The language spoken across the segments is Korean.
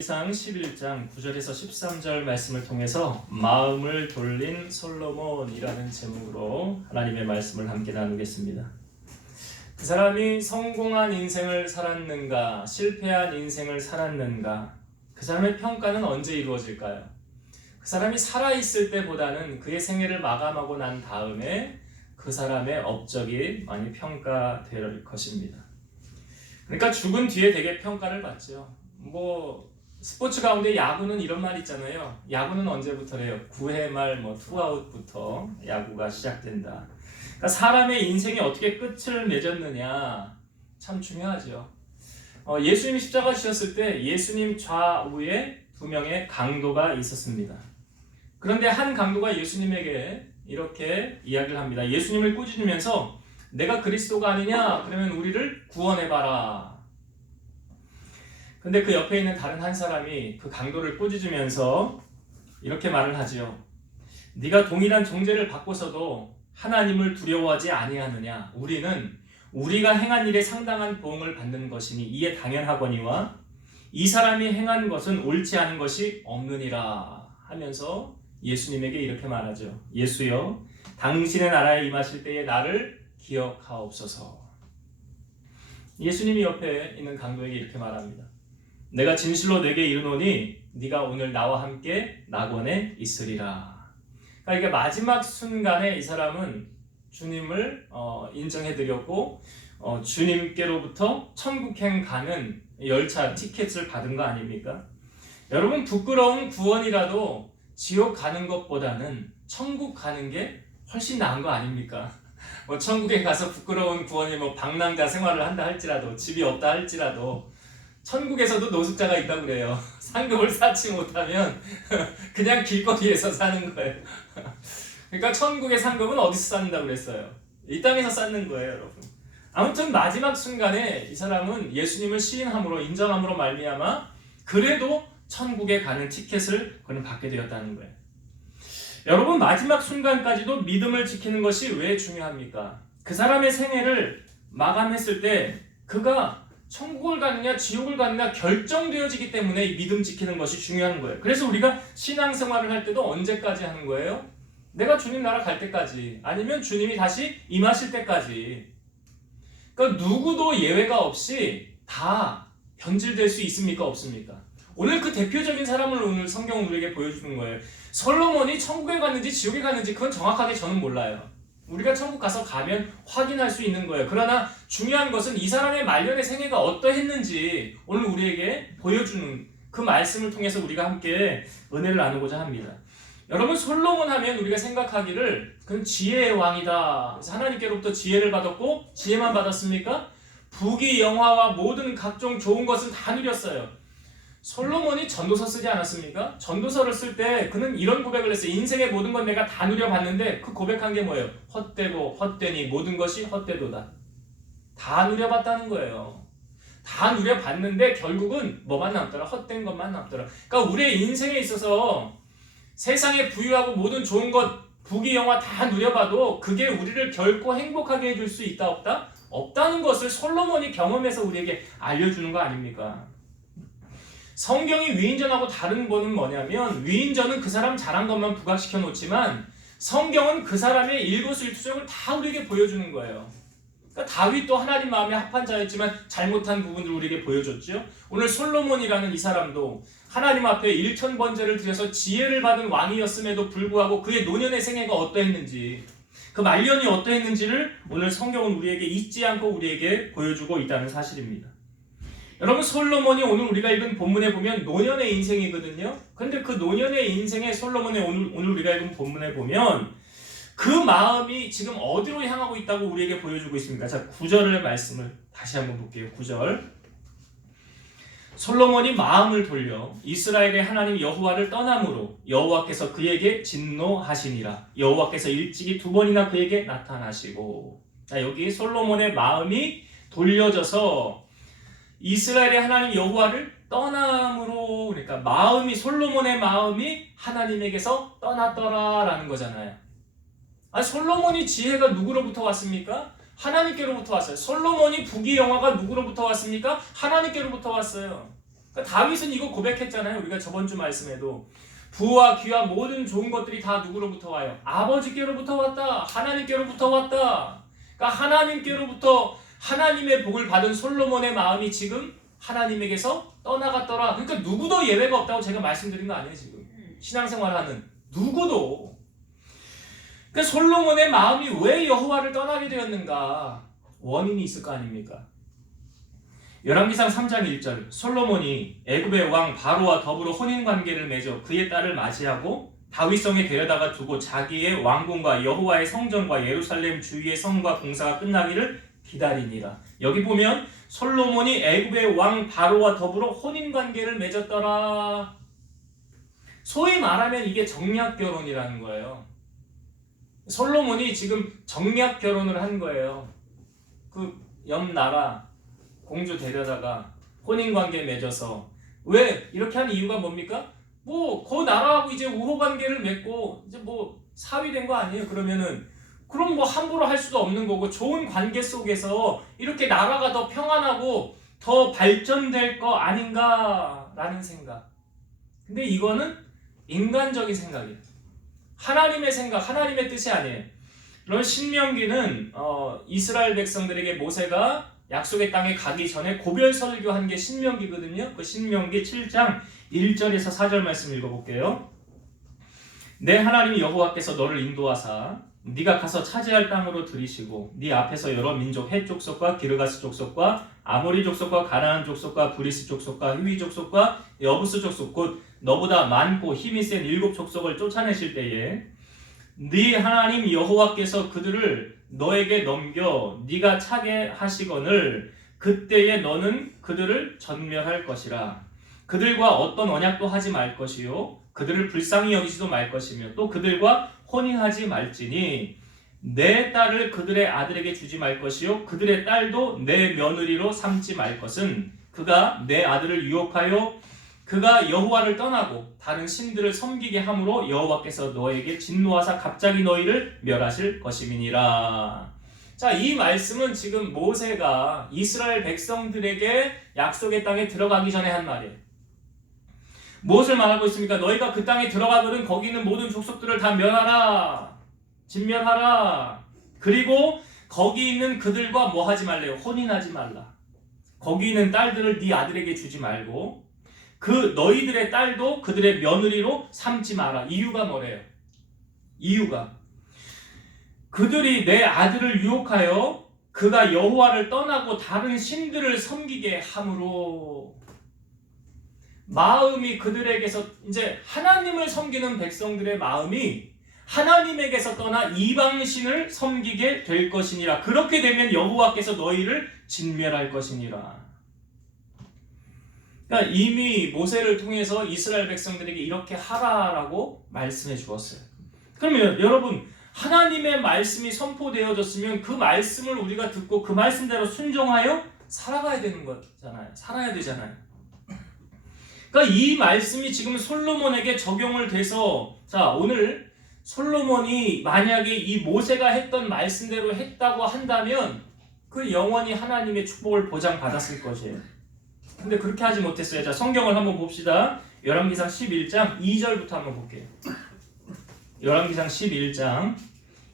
상 11장 9절에서 13절 말씀을 통해서 마음을 돌린 솔로몬이라는 제목으로 하나님의 말씀을 함께 나누겠습니다. 그 사람이 성공한 인생을 살았는가, 실패한 인생을 살았는가, 그 사람의 평가는 언제 이루어질까요? 그 사람이 살아있을 때보다는 그의 생애를 마감하고 난 다음에 그 사람의 업적이 많이 평가될 것입니다. 그러니까 죽은 뒤에 되게 평가를 받죠. 스포츠 가운데 야구는 이런 말 있잖아요. 야구는 언제부터래요? 9회 말 투아웃부터 야구가 시작된다. 그러니까 사람의 인생이 어떻게 끝을 맺었느냐 참 중요하죠. 예수님이 십자가 지셨을 때 예수님 좌우에 두 명의 강도가 있었습니다. 그런데 한 강도가 예수님에게 이렇게 이야기를 합니다. 예수님을 꾸짖으면서 내가 그리스도가 아니냐? 그러면 우리를 구원해봐라. 근데 그 옆에 있는 다른 한 사람이 그 강도를 꾸짖으면서 이렇게 말을 하지요. 네가 동일한 종죄를 받고서도 하나님을 두려워하지 아니하느냐? 우리는 우리가 행한 일에 상당한 보응을 받는 것이니 이에 당연하거니와 이 사람이 행한 것은 옳지 않은 것이 없느니라 하면서 예수님에게 이렇게 말하죠. 예수여, 당신의 나라에 임하실 때에 나를 기억하옵소서. 예수님이 옆에 있는 강도에게 이렇게 말합니다. 내가 진실로 내게 이르노니 네가 오늘 나와 함께 낙원에 있으리라. 그러니까 이게 마지막 순간에 이 사람은 주님을 인정해드렸고 주님께로부터 천국행 가는 열차 티켓을 받은 거 아닙니까? 여러분, 부끄러운 구원이라도 지옥 가는 것보다는 천국 가는 게 훨씬 나은 거 아닙니까? 천국에 가서 부끄러운 구원이 방랑자 생활을 한다 할지라도, 집이 없다 할지라도 천국에서도 노숙자가 있다고 그래요. 상급을 쌓지 못하면 그냥 길거리에서 사는 거예요. 그러니까 천국의 상급은 어디서 쌓는다고 그랬어요? 이 땅에서 쌓는 거예요, 여러분. 아무튼 마지막 순간에 이 사람은 예수님을 시인함으로, 인정함으로 말미암아 그래도 천국에 가는 티켓을 그는 받게 되었다는 거예요. 여러분, 마지막 순간까지도 믿음을 지키는 것이 왜 중요합니까? 그 사람의 생애를 마감했을 때 그가 천국을 가느냐 지옥을 가느냐 결정되어지기 때문에 이 믿음 지키는 것이 중요한 거예요. 그래서 우리가 신앙생활을 할 때도 언제까지 하는 거예요? 내가 주님 나라 갈 때까지, 아니면 주님이 다시 임하실 때까지. 그러니까 누구도 예외가 없이 다 변질될 수 있습니까? 없습니까? 오늘 그 대표적인 사람을 오늘 성경은 우리에게 보여주는 거예요. 솔로몬이 천국에 갔는지 지옥에 갔는지 그건 정확하게 저는 몰라요. 우리가 천국 가서 가면 확인할 수 있는 거예요. 그러나 중요한 것은 이 사람의 말년의 생애가 어떠했는지 오늘 우리에게 보여주는 그 말씀을 통해서 우리가 함께 은혜를 나누고자 합니다. 여러분, 솔로몬 하면 우리가 생각하기를 그는 지혜의 왕이다. 그래서 하나님께로부터 지혜를 받았고, 지혜만 받았습니까? 부귀 영화와 모든 각종 좋은 것은 다 누렸어요. 솔로몬이 전도서 쓰지 않았습니까? 전도서를 쓸 때 그는 이런 고백을 했어요. 인생의 모든 건 내가 다 누려봤는데, 그 고백한 게 뭐예요? 헛되고 헛되니 모든 것이 헛되도다. 다 누려봤다는 거예요. 다 누려봤는데 결국은 뭐만 남더라? 헛된 것만 남더라. 그러니까 우리의 인생에 있어서 세상에 부유하고 모든 좋은 것, 부귀 영화 다 누려봐도 그게 우리를 결코 행복하게 해줄 수 있다 없다? 없다는 것을 솔로몬이 경험해서 우리에게 알려주는 거 아닙니까? 성경이 위인전하고 다른 거는 뭐냐면, 위인전은 그 사람 잘한 것만 부각시켜 놓지만 성경은 그 사람의 일거수일투족을 다 우리에게 보여주는 거예요. 그러니까 다윗도 하나님 마음에 합한 자였지만 잘못한 부분들을 우리에게 보여줬죠. 오늘 솔로몬이라는 이 사람도 하나님 앞에 1000번제를 드려서 지혜를 받은 왕이었음에도 불구하고 그의 노년의 생애가 어떠했는지, 그 말년이 어떠했는지를 오늘 성경은 우리에게 잊지 않고 우리에게 보여주고 있다는 사실입니다. 여러분, 솔로몬이 오늘 우리가 읽은 본문에 보면 노년의 인생이거든요. 그런데 그 노년의 인생의 솔로몬의 오늘 우리가 읽은 본문에 보면 그 마음이 지금 어디로 향하고 있다고 우리에게 보여주고 있습니까? 자, 9절의 말씀을 다시 한번 볼게요. 9절. 솔로몬이 마음을 돌려 이스라엘의 하나님 여호와를 떠남으로 여호와께서 그에게 진노하시니라. 여호와께서 일찍이 2번이나 그에게 나타나시고. 자, 여기 솔로몬의 마음이 돌려져서 이스라엘의 하나님 여호와를 떠남으로, 그러니까 솔로몬의 마음이 하나님에게서 떠났더라라는 거잖아요. 솔로몬이 지혜가 누구로부터 왔습니까? 하나님께로부터 왔어요. 솔로몬이 부귀 영화가 누구로부터 왔습니까? 하나님께로부터 왔어요. 그러니까 다윗은 이거 고백했잖아요. 우리가 저번 주 말씀에도 부와 귀와 모든 좋은 것들이 다 누구로부터 와요? 아버지께로부터 왔다. 하나님께로부터 왔다. 그러니까 하나님께로부터 하나님의 복을 받은 솔로몬의 마음이 지금 하나님에게서 떠나갔더라. 그러니까 누구도 예외가 없다고 제가 말씀드린 거 아니에요. 지금 신앙생활하는 누구도. 그러니까 솔로몬의 마음이 왜 여호와를 떠나게 되었는가? 원인이 있을 거 아닙니까? 열왕기상 3장 1절 솔로몬이 애굽의 왕 바로와 더불어 혼인관계를 맺어 그의 딸을 맞이하고 다윗성에 데려다가 두고 자기의 왕궁과 여호와의 성전과 예루살렘 주위의 성과 공사가 끝나기를 기다리니라. 여기 보면 솔로몬이 애굽의 왕 바로와 더불어 혼인관계를 맺었더라. 소위 말하면 이게 정략결혼이라는 거예요. 솔로몬이 지금 정략결혼을 한 거예요. 그 옆 나라 공주 데려다가 혼인관계 맺어서. 왜 이렇게 한 이유가 뭡니까? 뭐 그 나라하고 이제 우호관계를 맺고 이제 뭐 사위된 거 아니에요? 그럼 뭐 함부로 할 수도 없는 거고 좋은 관계 속에서 이렇게 나라가 더 평안하고 더 발전될 거 아닌가라는 생각. 근데 이거는 인간적인 생각이에요. 하나님의 생각, 하나님의 뜻이 아니에요. 그런 신명기는 이스라엘 백성들에게 모세가 약속의 땅에 가기 전에 고별 설교한 게 신명기거든요. 그 신명기 7장 1절에서 4절 말씀 읽어볼게요. 내 하나님 여호와께서 너를 인도하사 네가 가서 차지할 땅으로 들이시고 네 앞에서 여러 민족 헷 족속과 기르가스 족속과 아모리 족속과 가나안 족속과 브리스 족속과 히위 족속과 여부스 족속 곧 너보다 많고 힘이 센 7 족속을 쫓아내실 때에 네 하나님 여호와께서 그들을 너에게 넘겨 네가 차게 하시거늘 그때에 너는 그들을 전멸할 것이라. 그들과 어떤 언약도 하지 말 것이요 그들을 불쌍히 여기지도 말 것이며 또 그들과 혼인하지 말지니 내 딸을 그들의 아들에게 주지 말 것이요 그들의 딸도 내 며느리로 삼지 말 것은 그가 내 아들을 유혹하여 그가 여호와를 떠나고 다른 신들을 섬기게 함으로 여호와께서 너에게 진노하사 갑자기 너희를 멸하실 것임이니라. 자, 이 말씀은 지금 모세가 이스라엘 백성들에게 약속의 땅에 들어가기 전에 한 말이에요. 무엇을 말하고 있습니까? 너희가 그 땅에 들어가거든 거기 있는 모든 족속들을 다 멸하라. 진멸하라. 그리고 거기 있는 그들과 뭐 하지 말래요? 혼인하지 말라. 거기 있는 딸들을 네 아들에게 주지 말고 그 너희들의 딸도 그들의 며느리로 삼지 마라. 이유가 뭐래요? 이유가 그들이 내 아들을 유혹하여 그가 여호와를 떠나고 다른 신들을 섬기게 함으로. 마음이 그들에게서 이제 하나님을 섬기는 백성들의 마음이 하나님에게서 떠나 이방신을 섬기게 될 것이니라. 그렇게 되면 여호와께서 너희를 진멸할 것이니라. 그러니까 이미 모세를 통해서 이스라엘 백성들에게 이렇게 하라라고 말씀해 주었어요. 그러면 여러분 하나님의 말씀이 선포되어졌으면 그 말씀을 우리가 듣고 그 말씀대로 순종하여 살아가야 되는 거잖아요. 살아야 되잖아요. 그러니까 이 말씀이 지금 솔로몬에게 적용을 돼서 자 오늘 솔로몬이 만약에 이 모세가 했던 말씀대로 했다고 한다면 그 영원히 하나님의 축복을 보장받았을 것이에요. 근데 그렇게 하지 못했어요. 자, 성경을 한번 봅시다. 열왕기상 11장 2절부터 한번 볼게요. 열왕기상 11장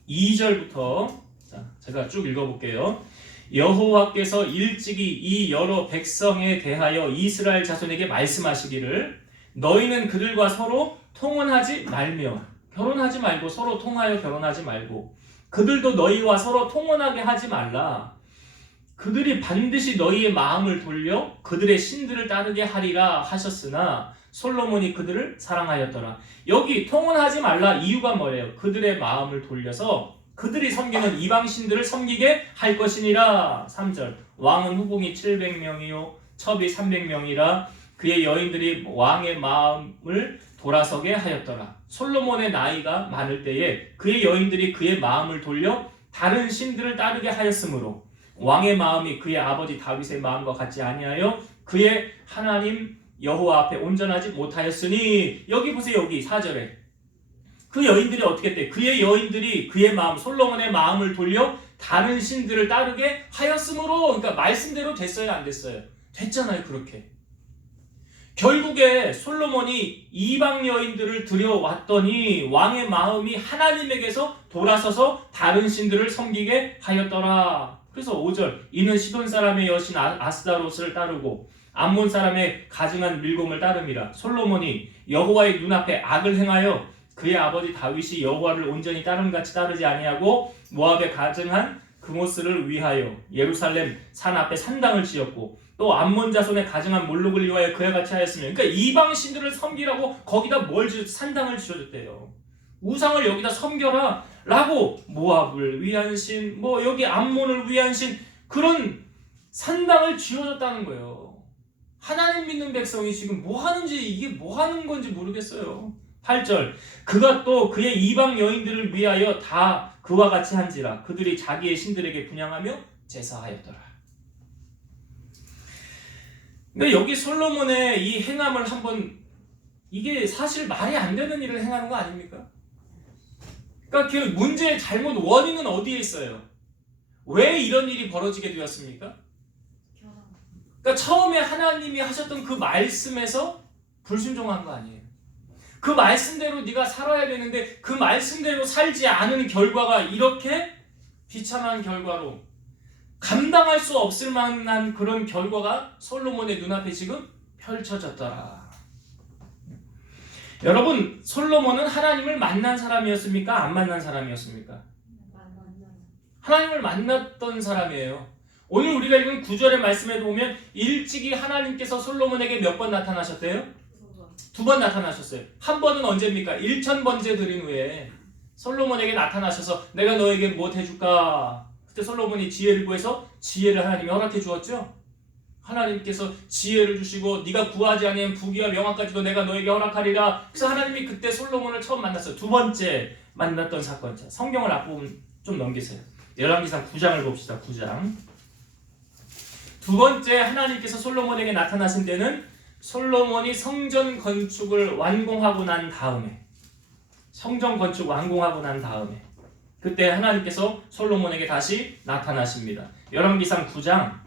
2절부터 자, 제가 쭉 읽어볼게요. 여호와께서 일찍이 이 여러 백성에 대하여 이스라엘 자손에게 말씀하시기를 너희는 그들과 서로 통혼하지 말며 결혼하지 말고 서로 통하여 결혼하지 말고 그들도 너희와 서로 통혼하게 하지 말라. 그들이 반드시 너희의 마음을 돌려 그들의 신들을 따르게 하리라 하셨으나 솔로몬이 그들을 사랑하였더라. 여기 통혼하지 말라 이유가 뭐예요? 그들의 마음을 돌려서 그들이 섬기는 이방 신들을 섬기게 할 것이니라. 3절 왕은 후궁이 700명이요 첩이 300명이라 그의 여인들이 왕의 마음을 돌아서게 하였더라. 솔로몬의 나이가 많을 때에 그의 여인들이 그의 마음을 돌려 다른 신들을 따르게 하였으므로 왕의 마음이 그의 아버지 다윗의 마음과 같지 아니하여 그의 하나님 여호와 앞에 온전하지 못하였으니. 여기 보세요. 여기 4절에 그 여인들이 어떻게 했대? 그의 여인들이 그의 마음 솔로몬의 마음을 돌려 다른 신들을 따르게 하였으므로. 그러니까 말씀대로 됐어요 안 됐어요? 됐잖아요. 그렇게 결국에 솔로몬이 이방 여인들을 들여왔더니 왕의 마음이 하나님에게서 돌아서서 다른 신들을 섬기게 하였더라. 그래서 5절, 이는 시돈 사람의 여신 아스다롯을 따르고 암몬 사람의 가증한 밀곰을 따름이라. 솔로몬이 여호와의 눈앞에 악을 행하여 그의 아버지 다윗이 여호와를 온전히 따름같이 따르지 아니하고 모압에 가증한 그모스를 위하여 예루살렘 산 앞에 산당을 지었고 또 암몬 자손의 가증한 몰록을 위하여 그와 같이 하였으며, 그러니까 이방 신들을 섬기라고 거기다 뭘 산당을 지어줬대요. 우상을 여기다 섬겨라 라고 모압을 위한 신, 여기 암몬을 위한 신, 그런 산당을 지어줬다는 거예요. 하나님 믿는 백성이 지금 뭐 하는지, 이게 뭐 하는 건지 모르겠어요. 8절, 그가 또 그의 이방 여인들을 위하여 다 그와 같이 한지라. 그들이 자기의 신들에게 분향하며 제사하였더라. 그러니까 여기 솔로몬의 이 행함을 한번, 이게 사실 말이 안 되는 일을 행하는 거 아닙니까? 그러니까 그 문제의 잘못 원인은 어디에 있어요? 왜 이런 일이 벌어지게 되었습니까? 그러니까 처음에 하나님이 하셨던 그 말씀에서 불순종한 거 아니에요. 그 말씀대로 네가 살아야 되는데 그 말씀대로 살지 않은 결과가 이렇게 비참한 결과로, 감당할 수 없을 만한 그런 결과가 솔로몬의 눈앞에 지금 펼쳐졌더라. 여러분, 솔로몬은 하나님을 만난 사람이었습니까? 안 만난 사람이었습니까? 하나님을 만났던 사람이에요. 오늘 우리가 읽은 9절의 말씀에도 보면 일찍이 하나님께서 솔로몬에게 몇 번 나타나셨대요? 2번 나타나셨어요. 한 번은 언제입니까? 1000번째 드린 후에 솔로몬에게 나타나셔서 내가 너에게 뭐 해줄까? 그때 솔로몬이 지혜를 구해서 지혜를 하나님이 허락해 주었죠. 하나님께서 지혜를 주시고 네가 구하지 아니하면 부귀와 명화까지도 내가 너에게 허락하리라. 그래서 하나님이 그때 솔로몬을 처음 만났어요. 2번째 만났던 사건. 성경을 앞부분 좀 넘기세요. 열왕기상 9장을 봅시다. 9장. 2번째 하나님께서 솔로몬에게 나타나신 때는 솔로몬이 성전 건축을 완공하고 난 다음에, 성전 건축 완공하고 난 다음에 그때 하나님께서 솔로몬에게 다시 나타나십니다. 열왕기상 9장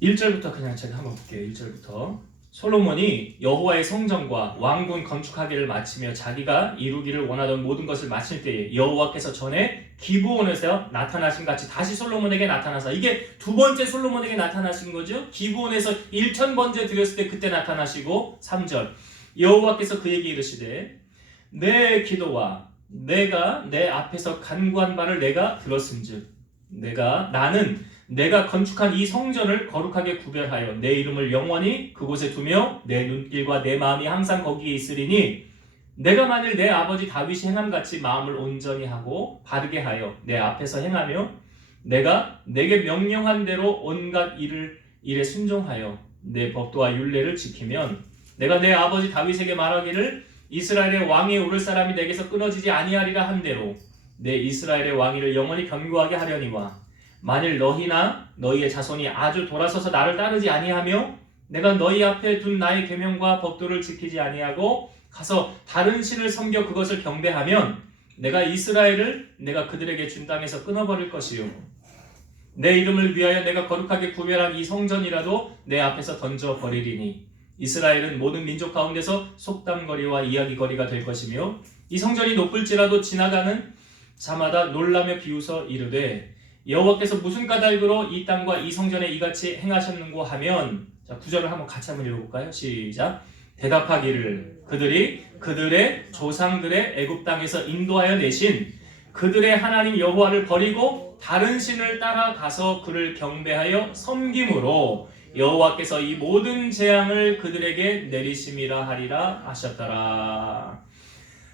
1절부터 그냥 제가 한번 볼게요. 1절부터. 솔로몬이 여호와의 성전과 왕궁 건축하기를 마치며 자기가 이루기를 원하던 모든 것을 마칠 때에 여호와께서 전에 기브온에서 나타나신 같이 다시 솔로몬에게 나타나서, 이게 2번째 솔로몬에게 나타나신 거죠. 기브온에서 1000번째 드렸을 때 그때 나타나시고, 3절, 여호와께서 그에게 이르시되 내 기도와 내가 내 앞에서 간구한 바를 내가 들었음즉 나는 내가 건축한 이 성전을 거룩하게 구별하여 내 이름을 영원히 그곳에 두며 내 눈길과 내 마음이 항상 거기에 있으리니, 내가 만일 내 아버지 다윗이 행함같이 마음을 온전히 하고 바르게 하여 내 앞에서 행하며 내가 내게 명령한 대로 온갖 일에 순종하여 내 법도와 율례를 지키면 내가 내 아버지 다윗에게 말하기를 이스라엘의 왕이 오를 사람이 내게서 끊어지지 아니하리라 한 대로 내 이스라엘의 왕위를 영원히 견고하게 하려니와, 만일 너희나 너희의 자손이 아주 돌아서서 나를 따르지 아니하며 내가 너희 앞에 둔 나의 계명과 법도를 지키지 아니하고 가서 다른 신을 섬겨 그것을 경배하면 내가 이스라엘을 내가 그들에게 준 땅에서 끊어버릴 것이요 내 이름을 위하여 내가 거룩하게 구별한 이 성전이라도 내 앞에서 던져버리리니 이스라엘은 모든 민족 가운데서 속담거리와 이야기거리가 될 것이며 이 성전이 높을지라도 지나가는 자마다 놀라며 비웃어 이르되 여호와께서 무슨 까닭으로 이 땅과 이 성전에 이같이 행하셨는고 하면, 자 9절을 한번 같이 한번 읽어볼까요? 시작. 대답하기를 그들이 그들의 조상들의 애굽 땅에서 인도하여 내신 그들의 하나님 여호와를 버리고 다른 신을 따라가서 그를 경배하여 섬김으로 여호와께서 이 모든 재앙을 그들에게 내리심이라 하리라 하셨더라.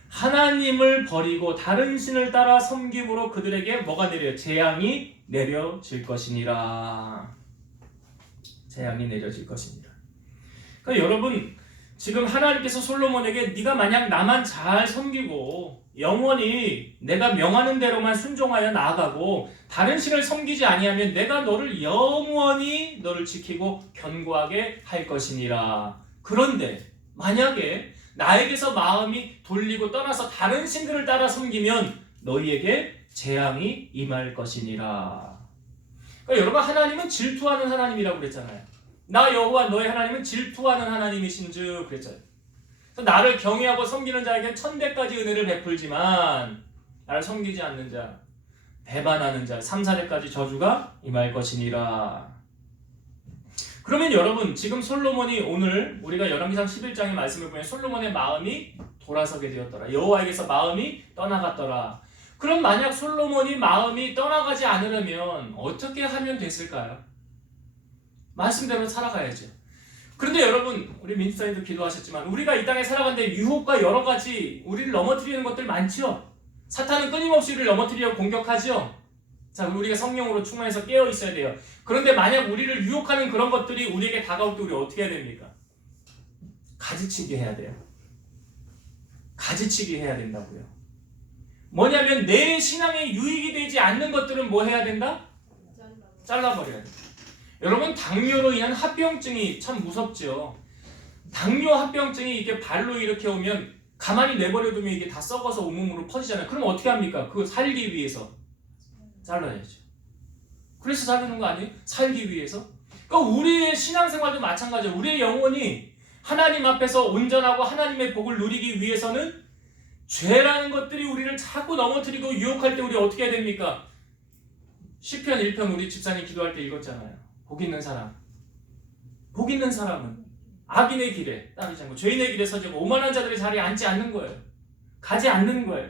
하나님을 버리고 다른 신을 따라 섬김으로 그들에게 뭐가 내려요? 재앙이 내려질 것이니라. 재앙이 내려질 것이니라. 그러니까 여러분, 지금 하나님께서 솔로몬에게 네가 만약 나만 잘 섬기고 영원히 내가 명하는 대로만 순종하여 나아가고 다른 신을 섬기지 아니하면 내가 너를 영원히 너를 지키고 견고하게 할 것이니라. 그런데 만약에 나에게서 마음이 돌리고 떠나서 다른 신들을 따라 섬기면 너희에게 재앙이 임할 것이니라. 그러니까 여러분 하나님은 질투하는 하나님이라고 그랬잖아요. 나 여호와 너의 하나님은 질투하는 하나님이신즉 그랬잖아요. 그래서 나를 경외하고 섬기는 자에게는 1000배까지 은혜를 베풀지만 나를 섬기지 않는 자, 배반하는 자 3, 4대까지 저주가 임할 것이니라. 그러면 여러분 지금 솔로몬이 오늘 우리가 열왕기상 11장의 말씀을 보면 솔로몬의 마음이 돌아서게 되었더라. 여호와에게서 마음이 떠나갔더라. 그럼 만약 솔로몬이 마음이 떠나가지 않으려면 어떻게 하면 됐을까요? 말씀대로 살아가야죠. 그런데 여러분 우리 민주사님도 기도하셨지만 우리가 이 땅에 살아가는데 유혹과 여러 가지 우리를 넘어뜨리는 것들 많죠. 사탄은 끊임없이 우리를 넘어뜨리려 공격하죠. 자, 우리가 성령으로 충만해서 깨어 있어야 돼요. 그런데 만약 우리를 유혹하는 그런 것들이 우리에게 다가올 때 우리 어떻게 해야 됩니까? 가지치기 해야 돼요. 가지치기 해야 된다고요. 뭐냐면 내 신앙에 유익이 되지 않는 것들은 뭐 해야 된다? 잘라버려야 돼. 여러분 당뇨로 인한 합병증이 참 무섭죠. 당뇨 합병증이 이렇게 발로 이렇게 오면 가만히 내버려두면 이게 다 썩어서 온몸으로 퍼지잖아요. 그럼 어떻게 합니까? 그거 살기 위해서 잘라야죠. 그래서 자르는 거 아니에요? 살기 위해서. 그러니까 우리의 신앙생활도 마찬가지예요. 우리의 영혼이 하나님 앞에서 온전하고 하나님의 복을 누리기 위해서는 죄라는 것들이 우리를 자꾸 넘어뜨리고 유혹할 때 우리 어떻게 해야 됩니까? 시편 1편 우리 집사님 기도할 때 읽었잖아요. 복 있는 사람. 복 있는 사람은 악인의 길에 따르지 않고 죄인의 길에 서지 않고 오만한 자들의 자리에 앉지 않는 거예요. 가지 않는 거예요.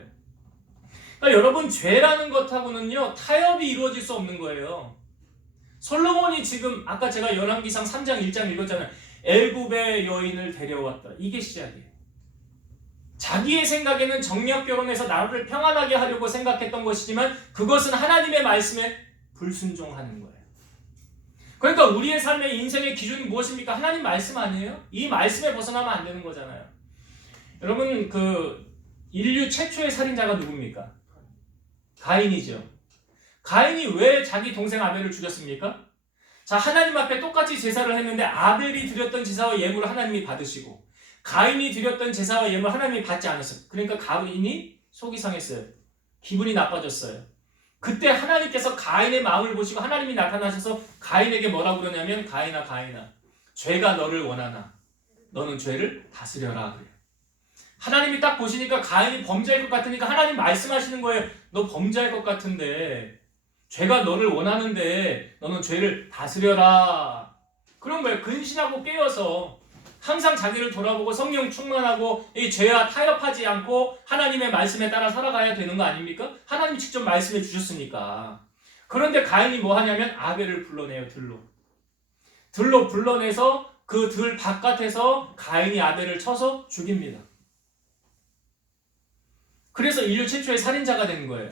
그러니까 여러분 죄라는 것하고는요 타협이 이루어질 수 없는 거예요. 솔로몬이 지금 아까 제가 열왕기상 3장 1장 읽었잖아요. 엘굽의 여인을 데려왔다. 이게 시작이에요. 자기의 생각에는 정략 결혼해서 나를 평안하게 하려고 생각했던 것이지만 그것은 하나님의 말씀에 불순종하는 거예요. 그러니까 우리의 삶의 인생의 기준이 무엇입니까? 하나님 말씀 아니에요? 이 말씀에 벗어나면 안 되는 거잖아요. 여러분 인류 최초의 살인자가 누굽니까? 가인이죠. 가인이 왜 자기 동생 아벨을 죽였습니까? 자, 하나님 앞에 똑같이 제사를 했는데 아벨이 드렸던 제사와 예물을 하나님이 받으시고 가인이 드렸던 제사와 예물을 하나님이 받지 않았어요. 그러니까 가인이 속이 상했어요. 기분이 나빠졌어요. 그때 하나님께서 가인의 마음을 보시고 하나님이 나타나셔서 가인에게 뭐라고 그러냐면 가인아 죄가 너를 원하나 너는 죄를 다스려라 그래요. 하나님이 딱 보시니까 가인이 범죄할 것 같으니까 하나님 말씀하시는 거예요. 너 범죄할 것 같은데 죄가 너를 원하는데 너는 죄를 다스려라. 그런 거예요. 근신하고 깨어서 항상 자기를 돌아보고 성령 충만하고 이 죄와 타협하지 않고 하나님의 말씀에 따라 살아가야 되는 거 아닙니까? 하나님이 직접 말씀해 주셨으니까. 그런데 가인이 뭐 하냐면 아벨을 불러내요. 들로 불러내서 그 들 바깥에서 가인이 아벨을 쳐서 죽입니다. 그래서 인류 최초의 살인자가 된 거예요.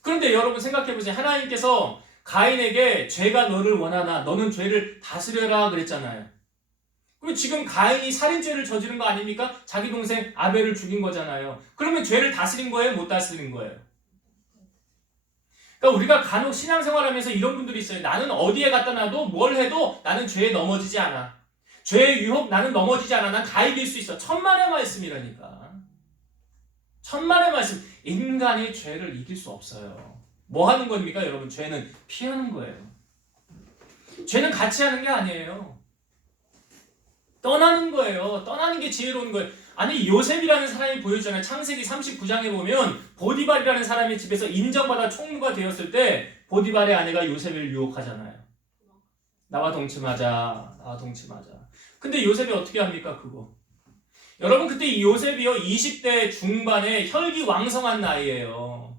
그런데 여러분 생각해보세요. 하나님께서 가인에게 죄가 너를 원하나 너는 죄를 다스려라 그랬잖아요. 그리고 지금 가인이 살인죄를 저지른 거 아닙니까? 자기 동생 아벨을 죽인 거잖아요. 그러면 죄를 다스린 거예요? 못 다스린 거예요? 그러니까 우리가 간혹 신앙생활하면서 이런 분들이 있어요. 나는 어디에 갖다 놔도 뭘 해도 나는 죄에 넘어지지 않아. 죄의 유혹 나는 넘어지지 않아. 난 다 이길 수 있어. 천만의 말씀이라니까. 천만의 말씀. 인간이 죄를 이길 수 없어요. 뭐 하는 겁니까 여러분? 죄는 피하는 거예요. 죄는 같이 하는 게 아니에요. 떠나는 거예요. 떠나는 게 지혜로운 거예요. 아니 요셉이라는 사람이 보여주잖아요. 창세기 39장에 보면 보디발이라는 사람의 집에서 인정받아 총무가 되었을 때 보디발의 아내가 요셉을 유혹하잖아요. 나와 동침하자. 근데 요셉이 어떻게 합니까 그거? 여러분 그때 이 요셉이요 20대 중반에 혈기왕성한 나이예요.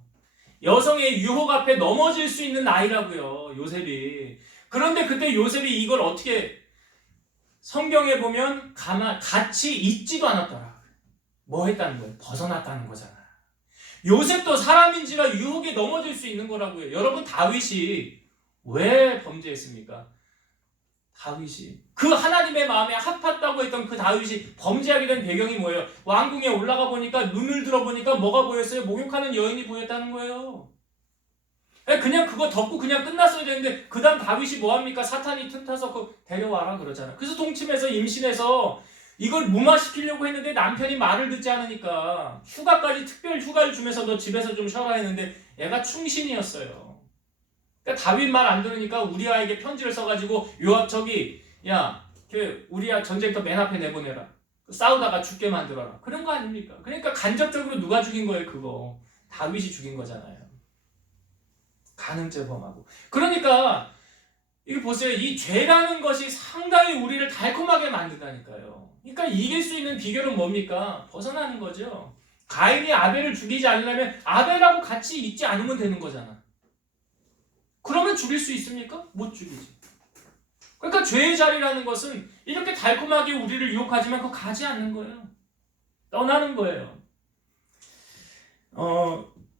여성의 유혹 앞에 넘어질 수 있는 나이라고요. 요셉이. 그런데 그때 요셉이 이걸 어떻게 성경에 보면 같이 있지도 않았더라. 뭐 했다는 거예요? 벗어났다는 거잖아. 요셉도 사람인지라 유혹에 넘어질 수 있는 거라고요. 여러분 다윗이 왜 범죄했습니까? 다윗이 그 하나님의 마음에 합했다고 했던 그 다윗이 범죄하게 된 배경이 뭐예요? 왕궁에 올라가 보니까 눈을 들어보니까 뭐가 보였어요? 목욕하는 여인이 보였다는 거예요. 그냥 그거 덮고 그냥 끝났어야 되는데 그 다음 다윗이 뭐합니까? 사탄이 틈타서 그 데려와라 그러잖아. 그래서 동침해서 임신해서 이걸 무마시키려고 했는데 남편이 말을 듣지 않으니까 휴가까지 특별 휴가를 주면서 너 집에서 좀 쉬어라 했는데 얘가 충신이었어요. 그러니까 다윗 말 안 들으니까 우리아에게 편지를 써가지고 요압 야, 우리아 전쟁터 맨 앞에 내보내라. 싸우다가 죽게 만들어라. 그런 거 아닙니까? 그러니까 간접적으로 누가 죽인 거예요, 그거? 다윗이 죽인 거잖아요. 간음죄범하고. 그러니까 이거 보세요. 이 죄라는 것이 상당히 우리를 달콤하게 만든다니까요. 그러니까 이길 수 있는 비결은 뭡니까? 벗어나는 거죠. 가인이 아벨을 죽이지 않으려면 아벨하고 같이 있지 않으면 되는 거잖아. 그러면 죽일 수 있습니까? 못 죽이지. 그러니까 죄의 자리라는 것은 이렇게 달콤하게 우리를 유혹하지만 그거 가지 않는 거예요. 떠나는 거예요.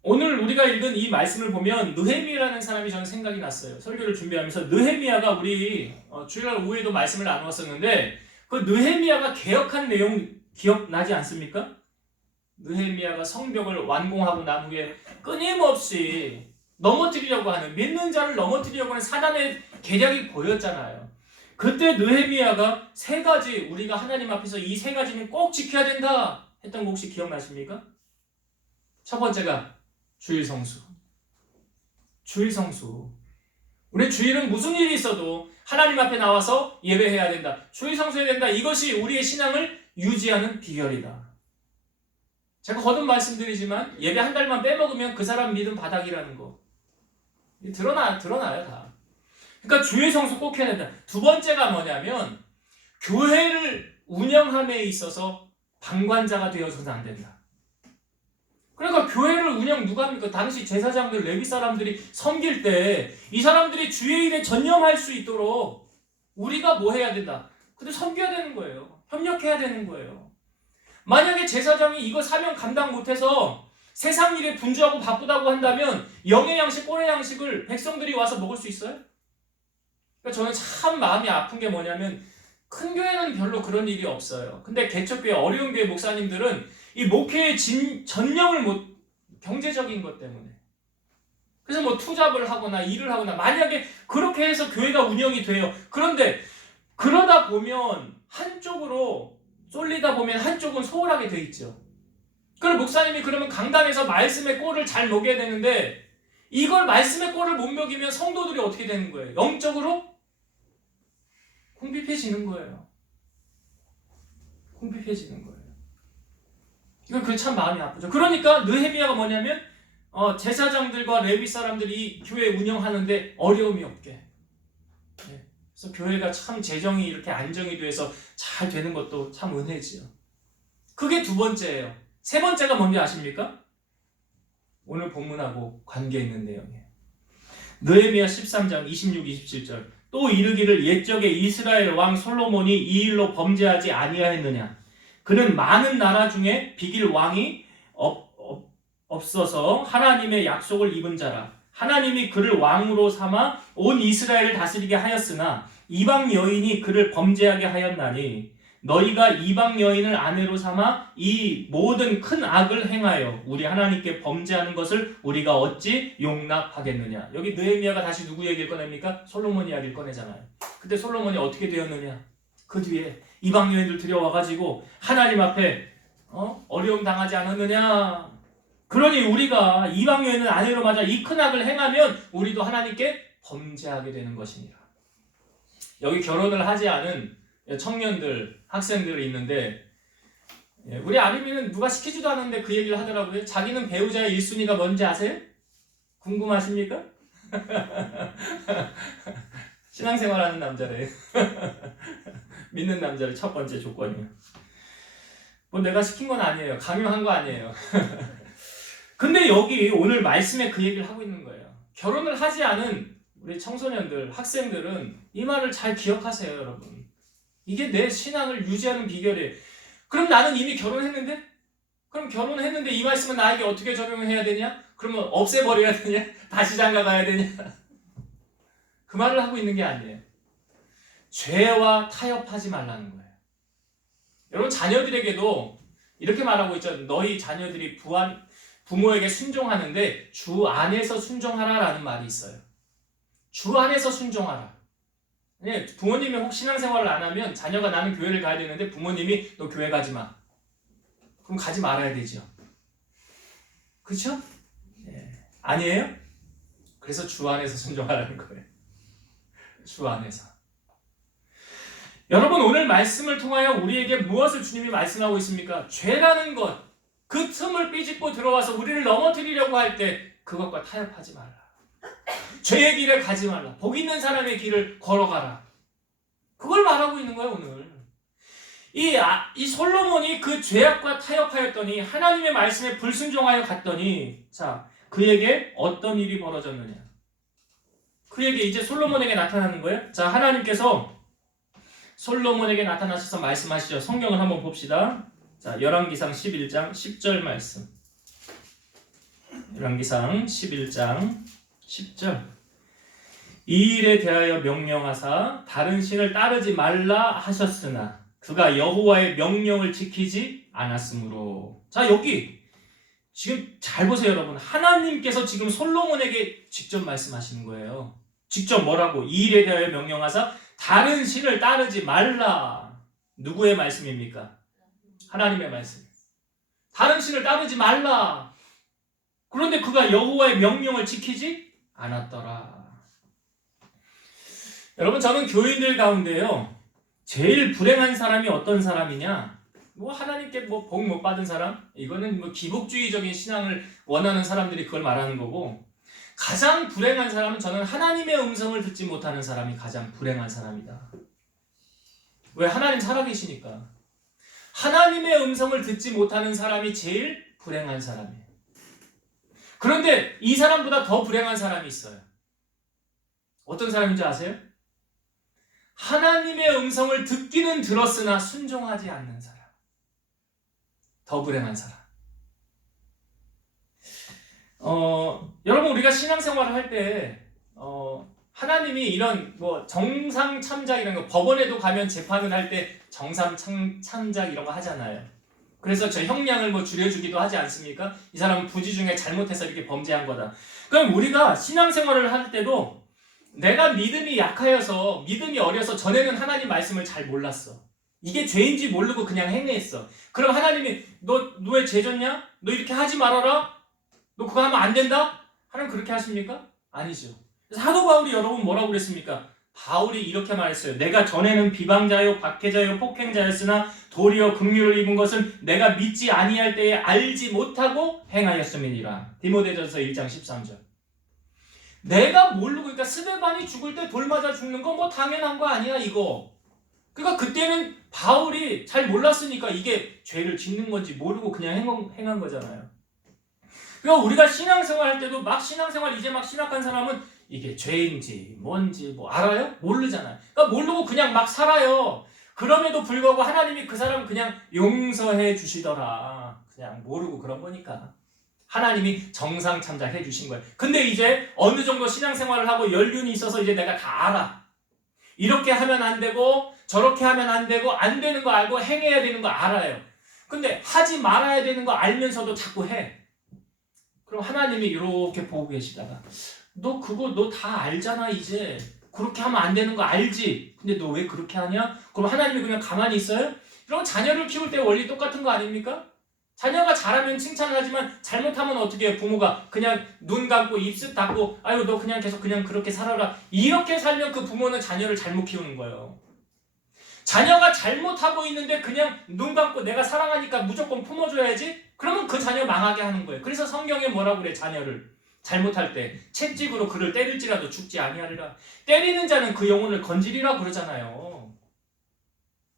오늘 우리가 읽은 이 말씀을 보면 느헤미야라는 사람이 저는 생각이 났어요. 설교를 준비하면서 느헤미야가 우리 주일날 오후에도 말씀을 나누었었는데 그 느헤미야가 개혁한 내용 기억나지 않습니까? 느헤미야가 성벽을 완공하고 난 후에 끊임없이 넘어뜨리려고 하는, 믿는 자를 넘어뜨리려고 하는 사단의 계략이 보였잖아요. 그때 느헤미야가 세 가지, 우리가 하나님 앞에서 이 세 가지는 꼭 지켜야 된다 했던 거 혹시 기억나십니까? 첫 번째가 주일 성수. 주일 성수. 우리 주일은 무슨 일이 있어도 하나님 앞에 나와서 예배해야 된다. 주일 성수해야 된다. 이것이 우리의 신앙을 유지하는 비결이다. 제가 거듭 말씀드리지만 예배 한 달만 빼먹으면 그 사람 믿음 바닥이라는 거. 드러나요 다. 그러니까 주일 성수 꼭 해야 된다. 두 번째가 뭐냐면 교회를 운영함에 있어서 방관자가 되어서는 안 된다. 그러니까 교회를 운영 누가 합니까? 당시 제사장들, 레위 사람들이 섬길 때 이 사람들이 주의 일에 전념할 수 있도록 우리가 뭐 해야 된다? 근데 섬겨야 되는 거예요. 협력해야 되는 거예요. 만약에 제사장이 이거 사명 감당 못해서 세상 일에 분주하고 바쁘다고 한다면 영의 양식, 꼴의 양식을 백성들이 와서 먹을 수 있어요? 그러니까 저는 참 마음이 아픈 게 뭐냐면 큰 교회는 별로 그런 일이 없어요. 근데 개척교회, 어려운 교회 목사님들은 이 목회에 전념을 못, 경제적인 것 때문에. 그래서 뭐 투잡을 하거나 일을 하거나, 만약에 그렇게 해서 교회가 운영이 돼요. 그런데 그러다 보면 한쪽으로 쏠리다 보면 한쪽은 소홀하게 돼 있죠. 그럼 목사님이 그러면 강단에서 말씀의 꼴을 잘 먹여야 되는데 이걸 말씀의 꼴을 못 먹이면 성도들이 어떻게 되는 거예요? 영적으로 궁핍해지는 거예요. 궁핍해지는 거예요. 이건 그 참 마음이 아프죠. 그러니까 느헤미야가 뭐냐면 제사장들과 레위 사람들이 교회 운영하는데 어려움이 없게. 그래서 교회가 참 재정이 이렇게 안정이 돼서 잘 되는 것도 참 은혜지요. 그게 두 번째예요. 세 번째가 뭔지 아십니까? 오늘 본문하고 관계 있는 내용이에요. 느헤미야 13장 26, 27절. 또 이르기를 옛적에 이스라엘 왕 솔로몬이 이 일로 범죄하지 아니하였느냐. 그는 많은 나라 중에 비길 왕이 없어서 하나님의 약속을 입은 자라. 하나님이 그를 왕으로 삼아 온 이스라엘을 다스리게 하였으나 이방 여인이 그를 범죄하게 하였나니 너희가 이방 여인을 아내로 삼아 이 모든 큰 악을 행하여 우리 하나님께 범죄하는 것을 우리가 어찌 용납하겠느냐. 여기 느헤미야가 다시 누구 얘기를 꺼냅니까? 솔로몬 이야기를 꺼내잖아요. 근데 솔로몬이 어떻게 되었느냐? 그 뒤에 이방 여인들 들여와가지고 하나님 앞에 어려움 당하지 않았느냐? 그러니 우리가 이방 여인을 아내로 맞아 이 큰 악을 행하면 우리도 하나님께 범죄하게 되는 것이니라. 여기 결혼을 하지 않은 청년들, 학생들이 있는데 우리 아림이는 누가 시키지도 않았는데 그 얘기를 하더라고요. 자기는 배우자의 1순위가 뭔지 아세요? 궁금하십니까? 신앙생활하는 남자래요. 믿는 남자를 첫 번째 조건이에요. 뭐 내가 시킨 건 아니에요. 강요한 거 아니에요. 근데 여기 오늘 말씀에 그 얘기를 하고 있는 거예요. 결혼을 하지 않은 우리 청소년들, 학생들은 이 말을 잘 기억하세요, 여러분. 이게 내 신앙을 유지하는 비결이에요. 그럼 나는 이미 결혼했는데? 그럼 결혼했는데 이 말씀은 나에게 어떻게 적용해야 되냐? 그러면 없애버려야 되냐? 다시 장가 가야 되냐? 그 말을 하고 있는 게 아니에요. 죄와 타협하지 말라는 거예요. 여러분 자녀들에게도 이렇게 말하고 있죠. 너희 자녀들이 부모에게 순종하는데 주 안에서 순종하라라는 말이 있어요. 주 안에서 순종하라. 부모님이 혹 신앙생활을 안 하면 자녀가 나는 교회를 가야 되는데 부모님이 너 교회 가지 마. 그럼 가지 말아야 되죠. 그렇죠? 아니에요? 그래서 주 안에서 순종하라는 거예요. 주 안에서. 여러분, 오늘 말씀을 통하여 우리에게 무엇을 주님이 말씀하고 있습니까? 죄라는 것, 그 틈을 삐집고 들어와서 우리를 넘어뜨리려고 할 때 그것과 타협하지 말라. 죄의 길에 가지 말라. 복 있는 사람의 길을 걸어가라. 그걸 말하고 있는 거예요, 오늘. 이 솔로몬이 그 죄악과 타협하였더니 하나님의 말씀에 불순종하여 갔더니 자, 그에게 어떤 일이 벌어졌느냐? 그에게 이제 솔로몬에게 나타나는 거예요. 자, 하나님께서 솔로몬에게 나타나셔서 말씀하시죠. 성경을 한번 봅시다. 자, 열왕기상 11장 10절 말씀. 열왕기상 11장 10절. 이 일에 대하여 명령하사 다른 신을 따르지 말라 하셨으나 그가 여호와의 명령을 지키지 않았으므로. 자, 여기 지금 잘 보세요, 여러분. 하나님께서 지금 솔로몬에게 직접 말씀하시는 거예요. 직접 뭐라고? 이 일에 대하여 명령하사 다른 신을 따르지 말라. 누구의 말씀입니까? 하나님의 말씀. 다른 신을 따르지 말라. 그런데 그가 여호와의 명령을 지키지 않았더라. 여러분, 저는 교인들 가운데요, 제일 불행한 사람이 어떤 사람이냐? 하나님께 복 못 받은 사람? 이거는 기복주의적인 신앙을 원하는 사람들이 그걸 말하는 거고, 가장 불행한 사람은 저는 하나님의 음성을 듣지 못하는 사람이 가장 불행한 사람이다. 왜? 하나님 살아계시니까. 하나님의 음성을 듣지 못하는 사람이 제일 불행한 사람이에요. 그런데 이 사람보다 더 불행한 사람이 있어요. 어떤 사람인지 아세요? 하나님의 음성을 듣기는 들었으나 순종하지 않는 사람. 더 불행한 사람. 여러분, 우리가 신앙생활을 할 때 하나님이 이런 정상 참작 이런 거, 법원에도 가면 재판을 할 때 정상 참작 이런 거 하잖아요. 그래서 저 형량을 줄여주기도 하지 않습니까? 이 사람은 부지 중에 잘못해서 이렇게 범죄한 거다. 그럼 우리가 신앙생활을 할 때도 내가 믿음이 약하여서, 믿음이 어려서 전에는 하나님 말씀을 잘 몰랐어. 이게 죄인지 모르고 그냥 행위했어. 그럼 하나님이 너 왜 죄 졌냐? 너 이렇게 하지 말아라? 너 그거 하면 안 된다? 하나님 그렇게 하십니까? 아니죠. 사도 바울이 여러분 뭐라고 그랬습니까? 바울이 이렇게 말했어요. 내가 전에는 비방자요 박해자요 폭행자였으나 도리어 긍휼을 입은 것은 내가 믿지 아니할 때에 알지 못하고 행하였음이니라. 디모데전서 1장 13절. 내가 모르고, 그러니까 스데반이 죽을 때 돌 맞아 죽는 거 당연한 거 아니야 이거. 그러니까 그때는 바울이 잘 몰랐으니까 이게 죄를 짓는 건지 모르고 그냥 행한 거잖아요. 그러니까 우리가 신앙생활 할 때도 신앙생활 이제 시작한 사람은 이게 죄인지 뭔지 알아요? 모르잖아요. 그러니까 모르고 그냥 막 살아요. 그럼에도 불구하고 하나님이 그 사람 그냥 용서해 주시더라. 그냥 모르고 그런 거니까. 하나님이 정상 참작해 주신 거예요. 근데 이제 어느 정도 신앙생활을 하고 연륜이 있어서 이제 내가 다 알아. 이렇게 하면 안 되고 저렇게 하면 안 되고 안 되는 거 알고 행해야 되는 거 알아요. 근데 하지 말아야 되는 거 알면서도 자꾸 해. 그럼 하나님이 이렇게 보고 계시다가 너 다 알잖아 이제. 그렇게 하면 안 되는 거 알지? 근데 너 왜 그렇게 하냐? 그럼 하나님이 그냥 가만히 있어요? 그럼 자녀를 키울 때 원리 똑같은 거 아닙니까? 자녀가 잘하면 칭찬을 하지만 잘못하면 어떻게 해요? 부모가 그냥 눈 감고 입술 닫고 아유 너 그냥 계속 그냥 그렇게 살아라. 이렇게 살면 그 부모는 자녀를 잘못 키우는 거예요. 자녀가 잘못하고 있는데 그냥 눈 감고 내가 사랑하니까 무조건 품어줘야지? 그러면 그 자녀 망하게 하는 거예요. 그래서 성경에 뭐라고 그래? 자녀를 잘못할 때 채찍으로 그를 때릴지라도 죽지 아니하리라. 때리는 자는 그 영혼을 건지리라 그러잖아요.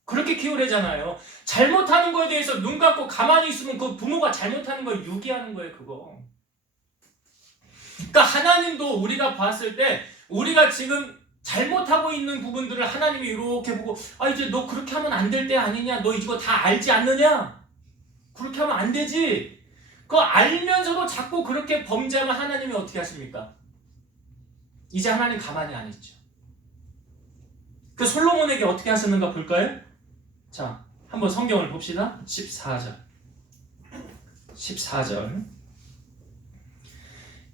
그렇게 키우래잖아요. 잘못하는 거에 대해서 눈 감고 가만히 있으면 그 부모가 잘못하는 걸 유기하는 거예요, 그거. 그러니까 하나님도 우리가 봤을 때 우리가 지금 잘못하고 있는 부분들을 하나님이 이렇게 보고 이제 너 그렇게 하면 안 될 때 아니냐? 너 이거 다 알지 않느냐? 그렇게 하면 안 되지. 그거 알면서도 자꾸 그렇게 범죄하면 하나님이 어떻게 하십니까? 이제 하나님 가만히 안 있죠. 그 솔로몬에게 어떻게 하셨는가 볼까요? 자, 한번 성경을 봅시다. 14절.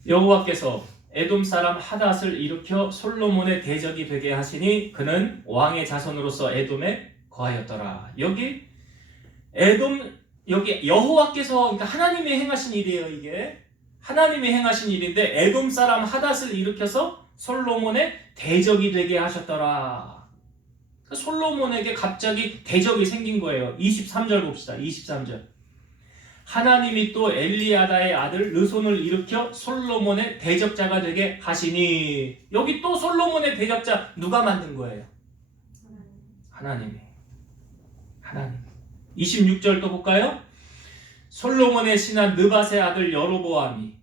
여호와께서 에돔 사람 하닷을 일으켜 솔로몬의 대적이 되게 하시니 그는 왕의 자손으로서 에돔에 거하였더라. 여기 여호와께서, 그러니까 하나님이 행하신 일이에요, 이게. 하나님이 행하신 일인데 에돔 사람 하닷을 일으켜서 솔로몬의 대적이 되게 하셨더라. 그러니까 솔로몬에게 갑자기 대적이 생긴 거예요. 23절 봅시다. 23절. 하나님이 또 엘리야다의 아들 르손을 일으켜 솔로몬의 대적자가 되게 하시니. 여기 또 솔로몬의 대적자 누가 만든 거예요? 하나님이. 하나님. 26절 또 볼까요? 솔로몬의 신하 느밧의 아들 여로보암이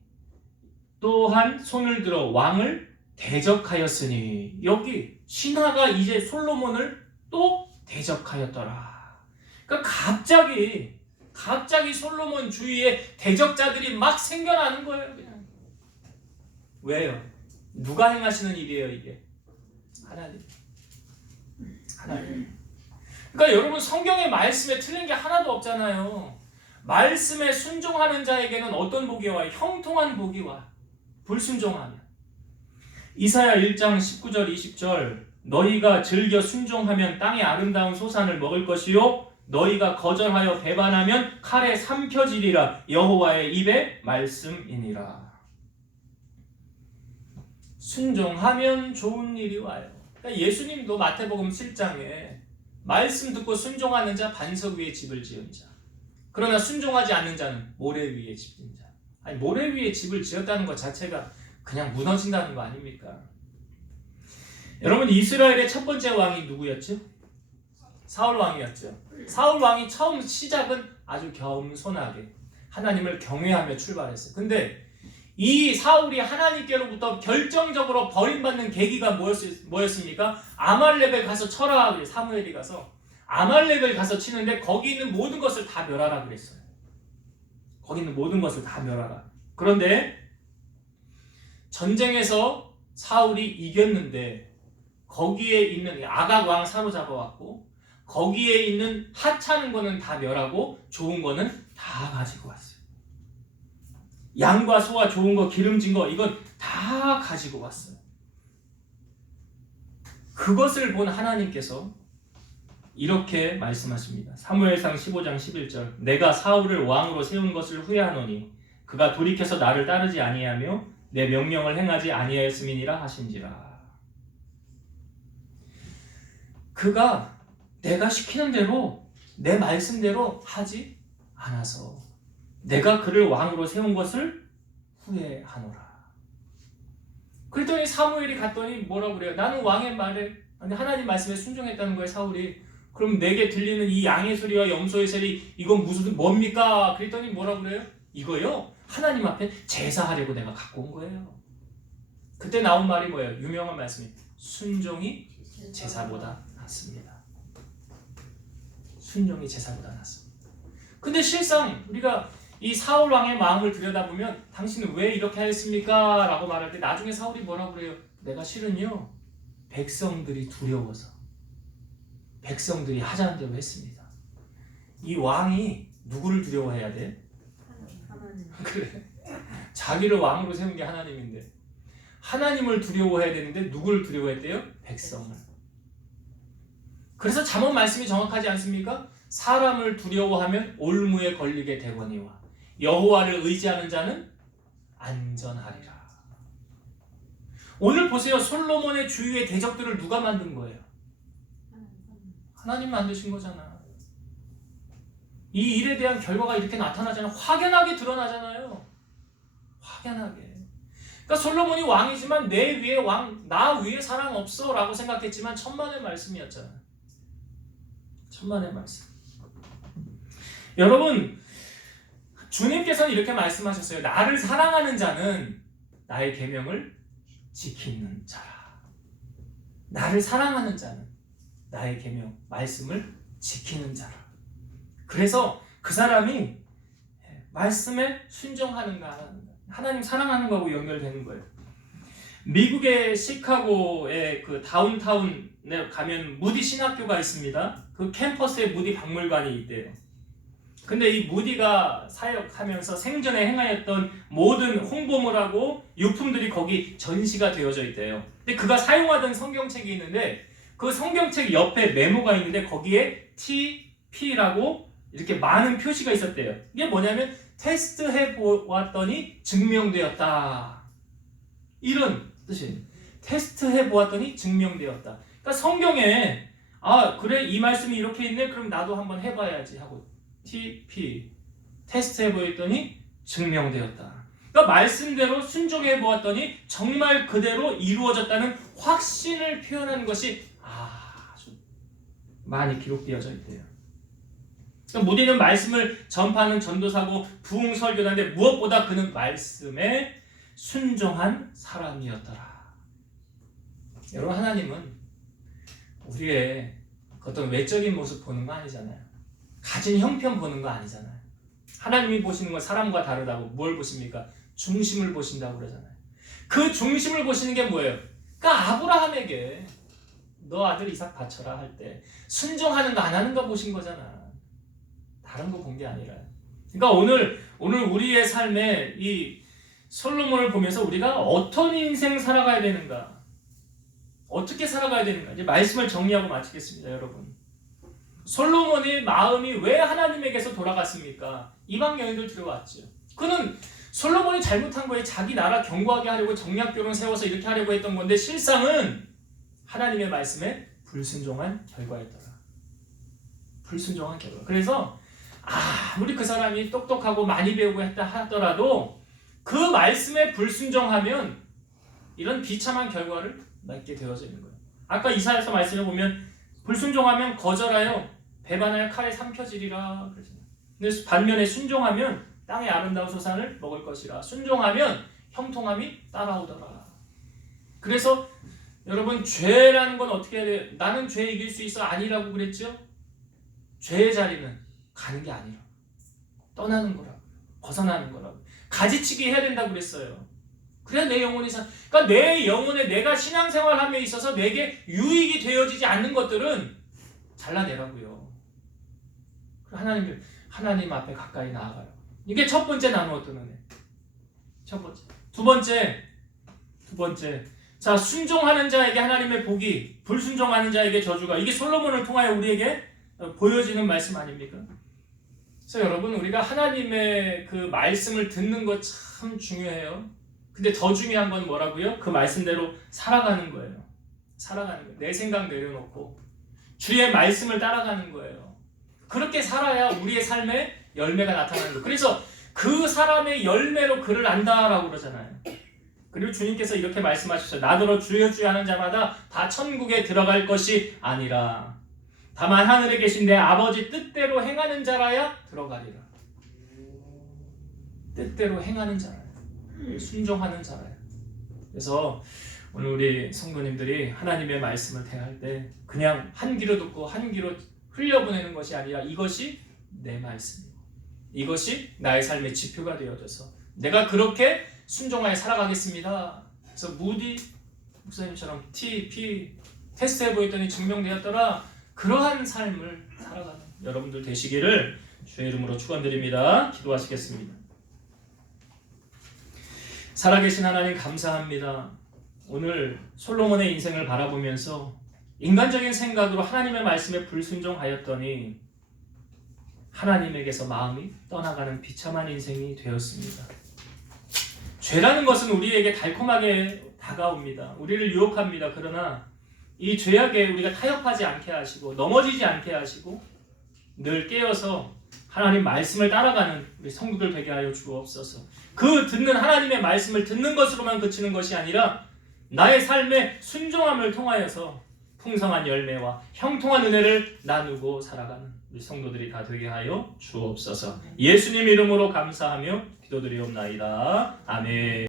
또한 손을 들어 왕을 대적하였으니. 여기 신하가 이제 솔로몬을 또 대적하였더라. 그러니까 갑자기 솔로몬 주위에 대적자들이 막 생겨나는 거예요. 그냥. 왜요? 누가 행하시는 일이에요, 이게? 하나님. 그러니까 여러분, 성경의 말씀에 틀린 게 하나도 없잖아요. 말씀에 순종하는 자에게는 어떤 복이 와요? 형통한 복이 와요. 불순종하면. 이사야 1장 19절 20절. 너희가 즐겨 순종하면 땅의 아름다운 소산을 먹을 것이요 너희가 거절하여 배반하면 칼에 삼켜지리라. 여호와의 입의 말씀이니라. 순종하면 좋은 일이 와요. 그러니까 예수님도 마태복음 7장에 말씀 듣고 순종하는 자 반석 위에 집을 지은 자, 그러나 순종하지 않는 자는 모래 위에 집 지은 자. 아니, 모래 위에 집을 지었다는 것 자체가 그냥 무너진다는 거 아닙니까? 여러분, 이스라엘의 첫 번째 왕이 누구였죠? 사울 왕이었죠. 사울 왕이 처음 시작은 아주 겸손하게 하나님을 경외하며 출발했어요. 근데 이 사울이 하나님께로부터 결정적으로 버림받는 계기가 뭐였습니까? 아말렉을 가서 쳐라. 사무엘이 가서 아말렉을 가서 치는데 거기 있는 모든 것을 다 멸하라 그랬어요. 거기 있는 모든 것을 다 멸하라. 그런데 전쟁에서 사울이 이겼는데 거기에 있는 아각 왕 사로잡아왔고 거기에 있는 하찮은 거는 다 멸하고 좋은 거는 다 가지고 왔어요. 양과 소와 좋은 거, 기름진 거, 이건 다 가지고 왔어요. 그것을 본 하나님께서 이렇게 말씀하십니다. 사무엘상 15장 11절. 내가 사울을 왕으로 세운 것을 후회하노니 그가 돌이켜서 나를 따르지 아니하며 내 명령을 행하지 아니하였음이니라 하신지라. 그가 내가 시키는 대로 내 말씀대로 하지 않아서 내가 그를 왕으로 세운 것을 후회하노라. 그랬더니 사무엘이 갔더니 뭐라고 그래요? 나는 왕의 말에 하나님 말씀에 순종했다는 거예요. 사울이. 그럼 내게 들리는 이 양의 소리와 염소의 소리 이건 무슨 뭡니까? 그랬더니 뭐라고 그래요? 이거요? 하나님 앞에 제사하려고 내가 갖고 온 거예요. 그때 나온 말이 뭐예요? 유명한 말씀이 순종이 제사보다 낫습니다. 순종이 제사보다 낫습니다. 근데 실상 우리가 이 사울 왕의 마음을 들여다보면 당신은 왜 이렇게 하였습니까? 라고 말할 때 나중에 사울이 뭐라고 그래요? 내가 실은요 백성들이 두려워서 백성들이 하자는 대로 했습니다. 이 왕이 누구를 두려워해야 돼? 하나님. 그래. 자기를 왕으로 세운 게 하나님인데 하나님을 두려워해야 되는데 누구를 두려워했대요? 백성을. 그래서 잠언 말씀이 정확하지 않습니까? 사람을 두려워하면 올무에 걸리게 되거니와 여호와를 의지하는 자는 안전하리라. 오늘 보세요. 솔로몬의 주위의 대적들을 누가 만든 거예요? 하나님 만드신 거잖아. 이 일에 대한 결과가 이렇게 나타나잖아요. 확연하게 드러나잖아요. 확연하게. 그러니까 솔로몬이 왕이지만 내 위에 나 위에 사람 없어 라고 생각했지만 천만의 말씀이었잖아요. 천만의 말씀. 여러분, 주님께서는 이렇게 말씀하셨어요. 나를 사랑하는 자는 나의 계명을 지키는 자라. 나를 사랑하는 자는 나의 계명, 말씀을 지키는 자라. 그래서 그 사람이 말씀에 순종하는가, 하나님 사랑하는 거하고 연결되는 거예요. 미국의 시카고의 그 다운타운에 가면 무디 신학교가 있습니다. 그 캠퍼스에 무디 박물관이 있대요. 근데 이 무디가 사역하면서 생전에 행하였던 모든 홍보물하고 유품들이 거기 전시가 되어져 있대요. 근데 그가 사용하던 성경책이 있는데 그 성경책 옆에 메모가 있는데 거기에 TP라고 이렇게 많은 표시가 있었대요. 이게 뭐냐면 테스트해 보았더니 증명되었다. 이런 뜻이 테스트해 보았더니 증명되었다. 그러니까 성경에 그래 이 말씀이 이렇게 있네. 그럼 나도 한번 해봐야지 하고 TP 테스트해 보았더니 증명되었다. 그러니까 말씀대로 순종해 보았더니 정말 그대로 이루어졌다는 확신을 표현하는 것이 아주 많이 기록되어져 있대요. 그러니까 무디는 말씀을 전파하는 전도사고 부흥 설교자인데 무엇보다 그는 말씀에 순종한 사람이었더라. 여러분, 하나님은 우리의 어떤 외적인 모습 보는 거 아니잖아요. 가진 형편 보는 거 아니잖아요. 하나님이 보시는 건 사람과 다르다고 뭘 보십니까? 중심을 보신다고 그러잖아요. 그 중심을 보시는 게 뭐예요? 그러니까 아브라함에게 너 아들 이삭 바쳐라 할 때 순종하는가 안 하는가 보신 거잖아. 다른 거 본 게 아니라. 그러니까 오늘 우리의 삶에 이 솔로몬을 보면서 우리가 어떤 인생 살아가야 되는가, 어떻게 살아가야 되는가, 이제 말씀을 정리하고 마치겠습니다, 여러분. 솔로몬의 마음이 왜 하나님에게서 돌아갔습니까? 이방 여인들 들어왔죠. 그는 솔로몬이 잘못한 거에 자기 나라 견고하게 하려고 정략교를 세워서 이렇게 하려고 했던 건데 실상은 하나님의 말씀에 불순종한 결과였더라. 불순종한 결과. 그래서 아무리 그 사람이 똑똑하고 많이 배우고 했다 하더라도 그 말씀에 불순종하면 이런 비참한 결과를 맞게 되어져 있는 거예요. 아까 이사야서 말씀을 보면 불순종하면 거절하여 배반하여 칼에 삼켜지리라 그러잖아요. 근데 반면에 순종하면 땅의 아름다운 소산을 먹을 것이라. 순종하면 형통함이 따라오더라. 그래서 여러분, 죄라는 건 어떻게 해야 돼요? 나는 죄 이길 수 있어 아니라고 그랬죠? 죄의 자리는 가는 게 아니라 떠나는 거라고, 벗어나는 거라고, 가지치기 해야 된다고 그랬어요. 그래야 내 영혼이 그러니까 내 영혼에 내가 신앙생활함에 있어서 내게 유익이 되어지지 않는 것들은 잘라내라고요. 하나님 앞에 가까이 나아가요. 이게 첫 번째 나누었던 은혜. 첫 번째. 두 번째. 자, 순종하는 자에게 하나님의 복이, 불순종하는 자에게 저주가. 이게 솔로몬을 통하여 우리에게 보여지는 말씀 아닙니까? 그래서 여러분, 우리가 하나님의 그 말씀을 듣는 거 참 중요해요. 근데 더 중요한 건 뭐라고요? 그 말씀대로 살아가는 거예요. 살아가는 거예요. 내 생각 내려놓고 주의 말씀을 따라가는 거예요. 그렇게 살아야 우리의 삶에 열매가 나타나는 거예요. 그래서 그 사람의 열매로 그를 안다라고 그러잖아요. 그리고 주님께서 이렇게 말씀하셨어요. 나더러 주여 주여 하는 자마다 다 천국에 들어갈 것이 아니라 다만 하늘에 계신 내 아버지 뜻대로 행하는 자라야 들어가리라. 뜻대로 행하는 자라야. 순종하는 자라야. 그래서 오늘 우리 성도님들이 하나님의 말씀을 대할 때 그냥 한 귀로 듣고 한 귀로 흘려보내는 것이 아니라 이것이 내 말씀이고 이것이 나의 삶의 지표가 되어져서 내가 그렇게 순종하여 살아가겠습니다. 그래서 무디 목사님처럼 TP 테스트해 보였더니 증명되었더라. 그러한 삶을 살아가는 여러분들 되시기를 주의 이름으로 축원드립니다. 기도하시겠습니다. 살아계신 하나님 감사합니다. 오늘 솔로몬의 인생을 바라보면서 인간적인 생각으로 하나님의 말씀에 불순종하였더니 하나님에게서 마음이 떠나가는 비참한 인생이 되었습니다. 죄라는 것은 우리에게 달콤하게 다가옵니다. 우리를 유혹합니다. 그러나 이 죄악에 우리가 타협하지 않게 하시고 넘어지지 않게 하시고 늘 깨어서 하나님 말씀을 따라가는 우리 성도들 되게 하여 주옵소서. 그 듣는 하나님의 말씀을 듣는 것으로만 그치는 것이 아니라 나의 삶의 순종함을 통하여서 풍성한 열매와 형통한 은혜를 나누고 살아가는 우리 성도들이 다 되게 하여 주옵소서. 예수님 이름으로 감사하며 기도드리옵나이다. 아멘.